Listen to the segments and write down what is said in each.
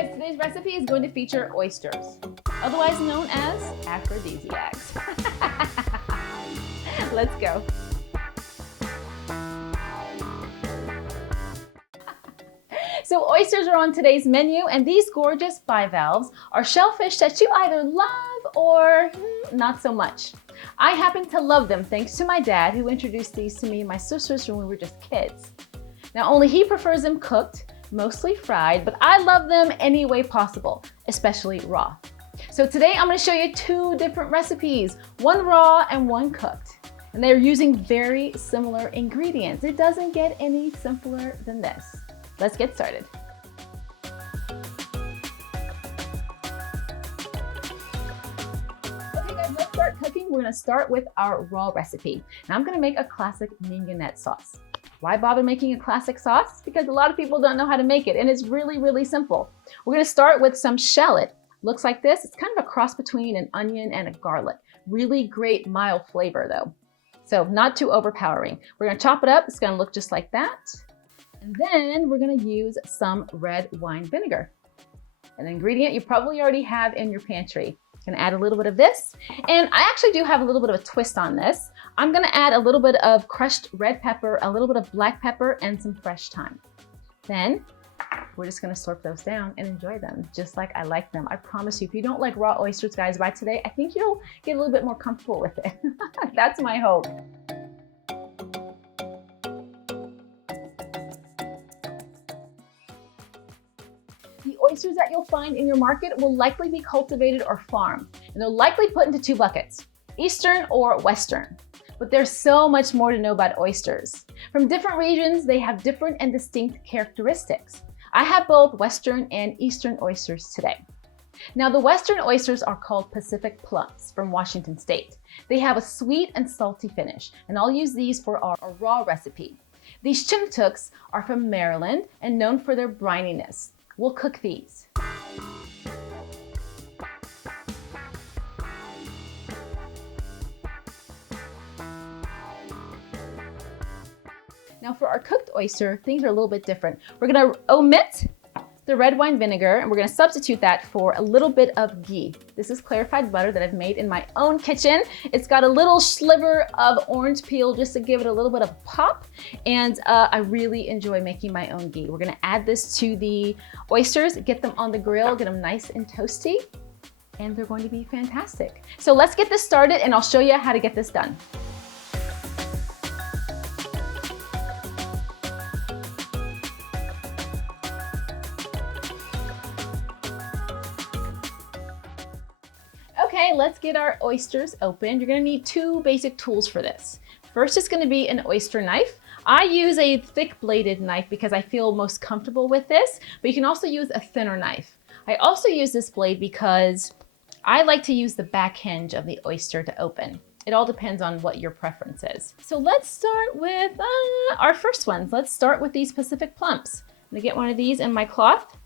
guys, today's recipe is going to feature oysters, otherwise known as aphrodisiacs. Let's go. So oysters are on today's menu, and these gorgeous bivalves are shellfish that you either love or not so much. I happen to love them thanks to my dad, who introduced these to me and my sisters when we were just kids. Now only he prefers them cooked, mostly fried, but I love them any way possible, especially raw. So today I'm going to show you two different recipes, one raw and one cooked. And they're using very similar ingredients. It doesn't get any simpler than this. Let's get started. Okay guys, let's start cooking. We're gonna start with our raw recipe. And I'm gonna make a classic mignonette sauce. Why bother making a classic sauce? Because a lot of people don't know how to make it, and it's really, really simple. We're gonna start with some shallot. Looks like this. It's kind of a cross between an onion and a garlic. Really great mild flavor though. So not too overpowering. We're gonna chop it up. It's gonna look just like that. And then we're gonna use some red wine vinegar, an ingredient you probably already have in your pantry. Gonna add a little bit of this. And I actually do have a little bit of a twist on this. I'm gonna add a little bit of crushed red pepper, a little bit of black pepper, and some fresh thyme. Then we're just gonna slurp those down and enjoy them just like I like them. I promise you, if you don't like raw oysters, guys, by today, I think you'll get a little bit more comfortable with it. That's my hope. The oysters that you'll find in your market will likely be cultivated or farmed, and they're likely put into two buckets, Eastern or Western. But there's so much more to know about oysters. From different regions, they have different and distinct characteristics. I have both Western and Eastern oysters today. Now, the Western oysters are called Pacific plums from Washington State. They have a sweet and salty finish, and I'll use these for our raw recipe. These chintuks are from Maryland and known for their brininess. We'll cook these. Now for our cooked oyster, things are a little bit different. We're gonna omit the red wine vinegar and we're gonna substitute that for a little bit of ghee. This is clarified butter that I've made in my own kitchen. It's got a little sliver of orange peel just to give it a little bit of pop. And I really enjoy making my own ghee. We're gonna add this to the oysters, get them on the grill, get them nice and toasty, and they're going to be fantastic. So let's get this started and I'll show you how to get this done. Okay, let's get our oysters opened. You're gonna need two basic tools for this. First is gonna be an oyster knife. I use a thick bladed knife because I feel most comfortable with this, but you can also use a thinner knife. I also use this blade because I like to use the back hinge of the oyster to open. It all depends on what your preference is. So let's start with our first ones. Let's start with these Pacific plums. I'm gonna get one of these in my cloth.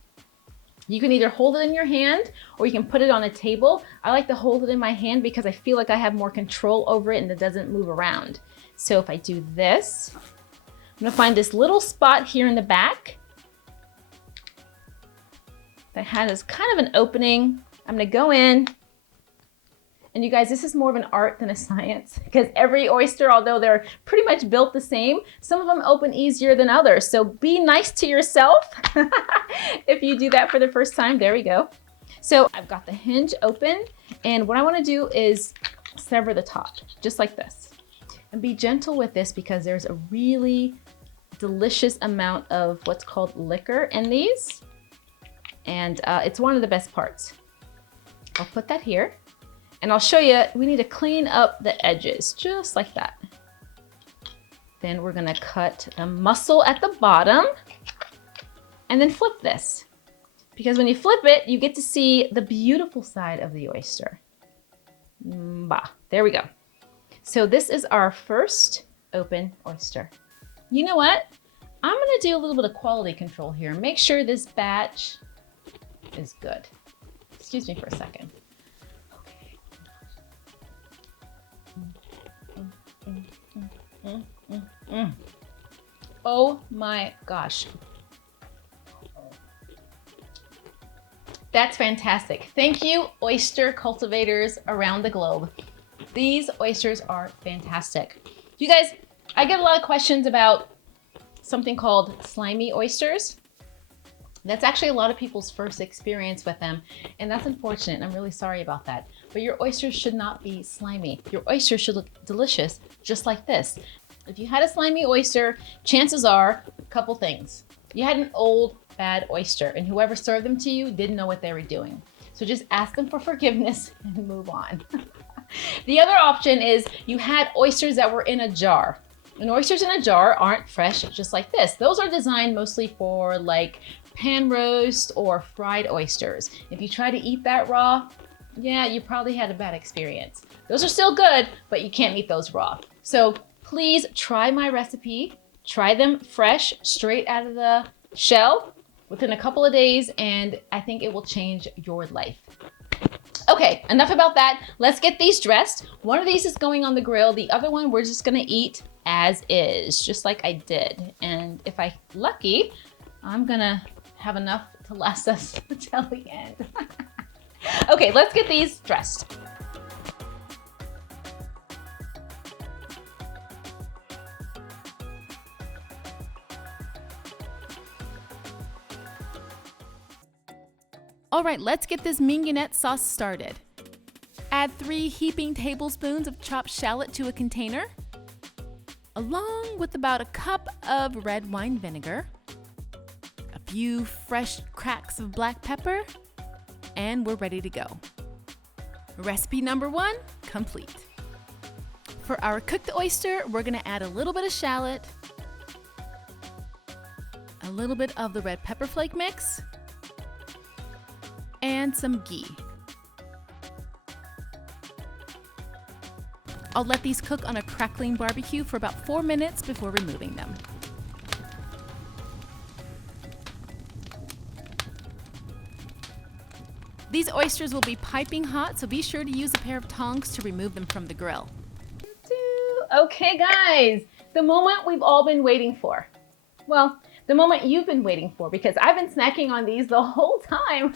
You can either hold it in your hand or you can put it on a table. I like to hold it in my hand because I feel like I have more control over it and it doesn't move around. So if I do this, I'm gonna find this little spot here in the back that has kind of an opening. I'm gonna go in, and you guys, this is more of an art than a science because every oyster, although they're pretty much built the same, some of them open easier than others. So be nice to yourself if you do that for the first time. There we go. So I've got the hinge open, and what I want to do is sever the top, just like this. And be gentle with this because there's a really delicious amount of what's called liquor in these. And it's one of the best parts. I'll put that here. And I'll show you, we need to clean up the edges, just like that. Then we're gonna cut the muscle at the bottom and then flip this. Because when you flip it, you get to see the beautiful side of the oyster. Bah, there we go. So this is our first open oyster. You know what? I'm gonna do a little bit of quality control here. Make sure this batch is good. Excuse me for a second. Oh my gosh. That's fantastic. Thank you, oyster cultivators around the globe. These oysters are fantastic. You guys, I get a lot of questions about something called slimy oysters. That's actually a lot of people's first experience with them, and that's unfortunate, and I'm really sorry about that. But your oysters should not be slimy. Your oysters should look delicious, just like this. If you had a slimy oyster, chances are a couple things. You had an old, bad oyster, and whoever served them to you didn't know what they were doing. So just ask them for forgiveness and move on. The other option is you had oysters that were in a jar. And oysters in a jar aren't fresh just like this. Those are designed mostly for like pan roast or fried oysters. If you try to eat that raw, yeah, you probably had a bad experience. Those are still good, but you can't eat those raw. So please try my recipe. Try them fresh, straight out of the shell within a couple of days, and I think it will change your life. Okay, enough about that. Let's get these dressed. One of these is going on the grill. The other one we're just gonna eat as is, just like I did. And if I'm lucky, I'm gonna have enough to last us until the end. Okay, let's get these dressed. All right, let's get this mignonette sauce started. Add 3 heaping tablespoons of chopped shallot to a container, along with about a cup of red wine vinegar, a few fresh cracks of black pepper, and we're ready to go. Recipe number 1, complete. For our cooked oyster, we're gonna add a little bit of shallot, a little bit of the red pepper flake mix, and some ghee. I'll let these cook on a crackling barbecue for about 4 minutes before removing them. These oysters will be piping hot, so be sure to use a pair of tongs to remove them from the grill. Okay guys, the moment we've all been waiting for. Well, the moment you've been waiting for, because I've been snacking on these the whole time.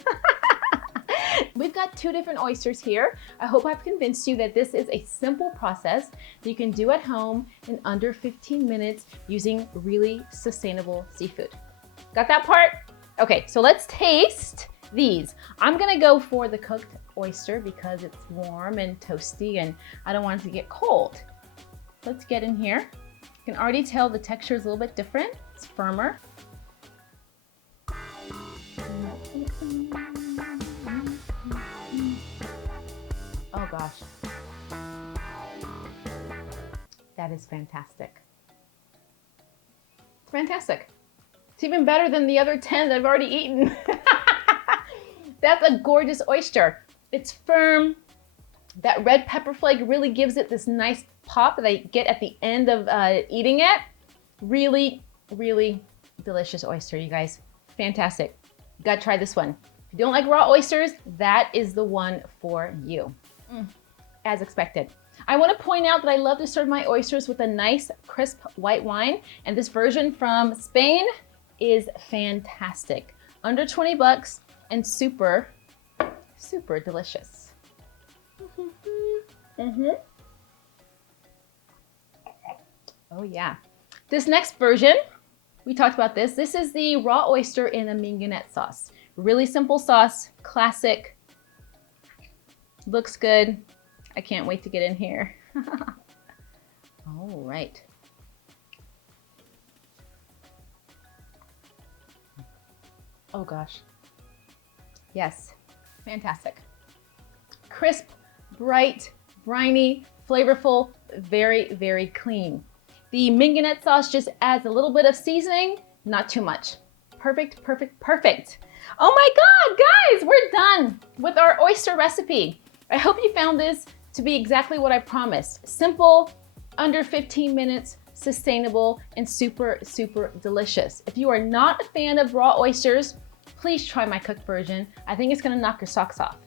We've got 2 different oysters here. I hope I've convinced you that this is a simple process that you can do at home in under 15 minutes using really sustainable seafood. Got that part? Okay, so let's taste these. I'm gonna go for the cooked oyster because it's warm and toasty and I don't want it to get cold. Let's get in here. You can already tell the texture is a little bit different. It's firmer. Oh gosh, that is fantastic. It's fantastic. It's even better than the other 10 that I've already eaten. That's a gorgeous oyster. It's firm. That red pepper flake really gives it this nice pop that I get at the end of eating it. Really, really delicious oyster, you guys. Fantastic. You gotta try this one. If you don't like raw oysters, that is the one for you. As expected. I want to point out that I love to serve my oysters with a nice crisp white wine, and this version from Spain is fantastic. Under 20 bucks and super, super delicious. Oh yeah. This next version, we talked about this. This is the raw oyster in a mignonette sauce. Really simple sauce, classic. Looks good. I can't wait to get in here. All right. Oh gosh. Yes, fantastic. Crisp, bright, briny, flavorful, very, very clean. The mignonette sauce just adds a little bit of seasoning, not too much. Perfect, perfect, perfect. Oh my God, guys, we're done with our oyster recipe. I hope you found this to be exactly what I promised. Simple, under 15 minutes, sustainable, and super, super delicious. If you are not a fan of raw oysters, please try my cooked version. I think it's gonna knock your socks off.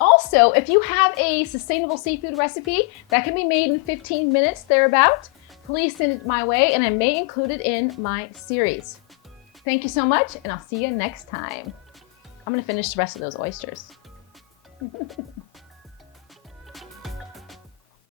Also, if you have a sustainable seafood recipe that can be made in 15 minutes thereabout, please send it my way and I may include it in my series. Thank you so much, and I'll see you next time. I'm gonna finish the rest of those oysters.